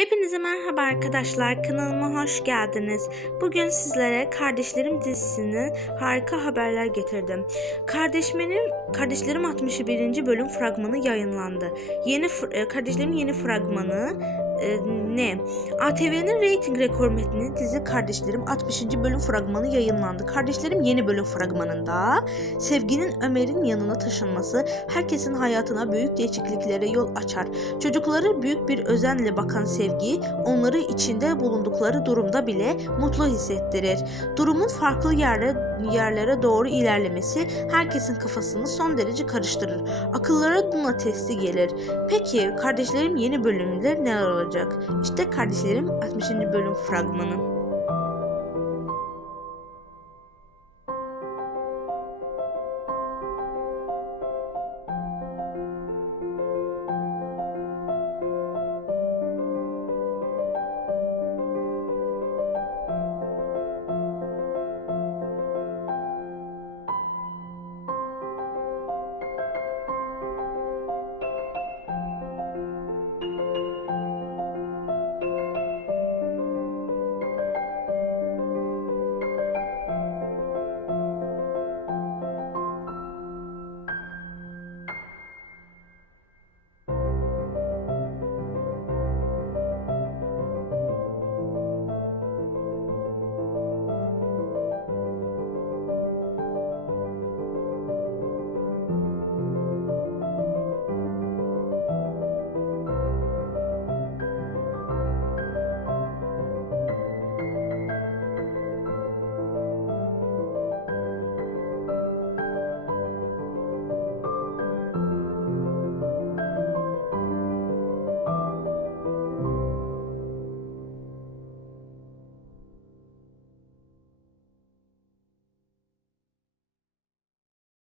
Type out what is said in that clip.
Hepinize merhaba arkadaşlar. Kanalıma hoş geldiniz. Bugün sizlere Kardeşlerim dizisinin harika haberler getirdim. Kardeşlerim, Kardeşlerim 61. bölüm fragmanı yayınlandı. Yeni e, Kardeşlerim yeni fragmanı e, ne? ATV'nin reyting rekor metni dizi Kardeşlerim 60. bölüm fragmanı yayınlandı. Kardeşlerim yeni bölüm fragmanında Sevginin Ömer'in yanına taşınması herkesin hayatına büyük değişikliklere yol açar. Çocukları büyük bir özenle bakan sevgi onları içinde bulundukları durumda bile mutlu hissettirir. Durumun farklı yerlere, yerlere doğru ilerlemesi herkesin kafasını son derece karıştırır. Akıllara buna testi gelir. Peki kardeşlerim yeni bölümde neler olacak? İşte kardeşlerim 60. bölüm fragmanı.